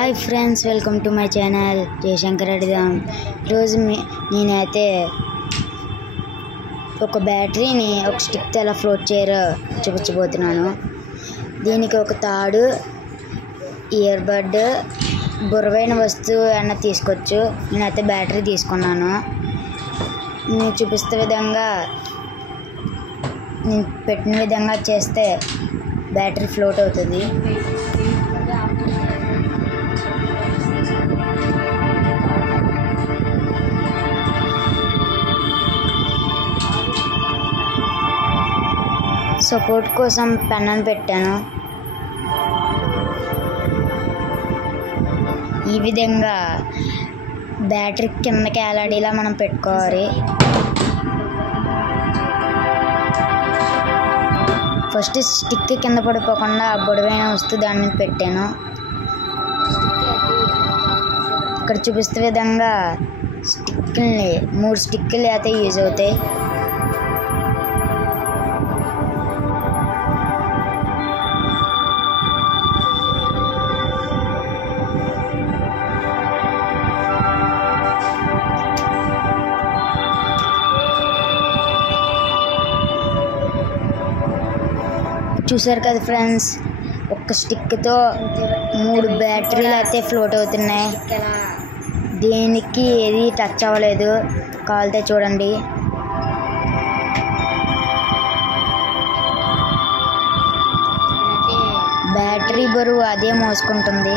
Hi friends, welcome to my channel Jayashankar Adidam. ఈరోజు నేనైతే ఒక బ్యాటరీని ఒక స్టిక్ ఎలా ఫ్లోట్ చేయరో చూపించబోతున్నాను. దీనికి ఒక తాడు, ఇయర్ బడ్, బరువైన వస్తువు అన్న తీసుకోవచ్చు. నేనైతే బ్యాటరీ తీసుకున్నాను. నేను చూపిస్తే విధంగా నేను పెట్టిన విధంగా చేస్తే బ్యాటరీ ఫ్లోట్ అవుతుంది. సపోర్ట్ కోసం పెన్ను పెట్టాను. ఈ విధంగా బ్యాటరీ కిందకి వేలాడేలా మనం పెట్టుకోవాలి. ఫస్ట్ స్టిక్ కింద పడిపోకుండా బొడవైన వస్తువు దాని మీద పెట్టాను. ఇక్కడ చూపిస్తే విధంగా స్టిక్ని 3 స్టిక్లు అయితే యూజ్ అవుతాయి. చూసారు కదా ఫ్రెండ్స్, ఒక్క స్టిక్తో 3 బ్యాటరీలు అయితే ఫ్లోట్ అవుతున్నాయి. దేనికి ఏది టచ్ అవ్వలేదు. కావాలితే చూడండి. బ్యాటరీ బరువు అదే మోసుకుంటుంది.